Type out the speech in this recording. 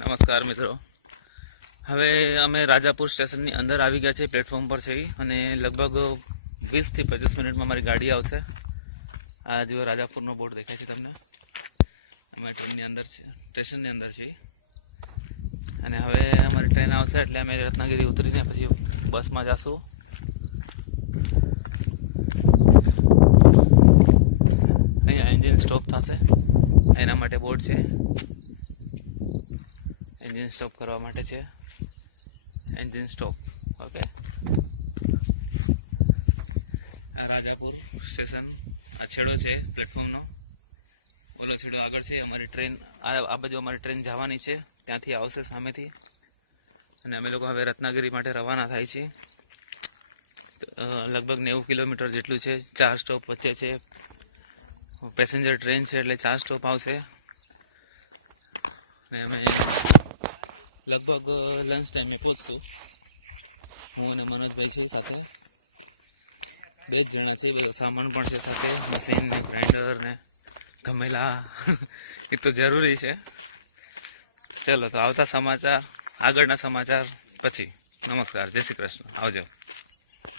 નમસ્કાર મિત્રો, હવે અમે રાજાપુર સ્ટેશનની અંદર આવી ગયા છે, પ્લેટફોર્મ પર છે અને લગભગ 20 થી 25 મિનિટમાં મારી ગાડી આવશે. આ જો રાજાપુરનો બોર્ડ દેખાય છે તમને. અમે ટ્રેનની અંદર છે, સ્ટેશનની અંદર છીએ અને હવે અમારી ટ્રેન આવશે એટલે અમે રત્નાગીરી ઉતરીને પછી બસમાં જઈશું. અહીંયા એન્જિન સ્ટોપ થશે, એના માટે બોર્ડ છે. એન્જિન સ્ટોપ કરવા માટે છે, engine stop. Okay, Rajapur station આ છેડો છે પ્લેટફોર્મનો, ઓલો છેડો આગળ છે. અમારી ટ્રેન આ બાજુ અમારી ટ્રેન જવાની છે, ત્યાંથી આવશે સામેથી અને અમે લોકો હવે રત્નાગીરી માટે રવાના થાય છે. લગભગ 90 કિલોમીટર જેટલું છે. 4 સ્ટોપ વચ્ચે છે. પેસેન્જર ટ્રેન છે એટલે 4 સ્ટોપ આવશે અને અમે લગભગ લંચ ટાઈમે પહોંચશું. હું અને મનોજભાઈ છે સાથે, 2 જ જણા છે. બધો સામાન પણ છે સાથે, મશીન ને ગ્રાઇન્ડર ને ગમેલા એ તો જરૂરી છે. ચલો તો આવતા સમાચાર, આગળના સમાચાર પછી. નમસ્કાર, જય શ્રી કૃષ્ણ, આવજો.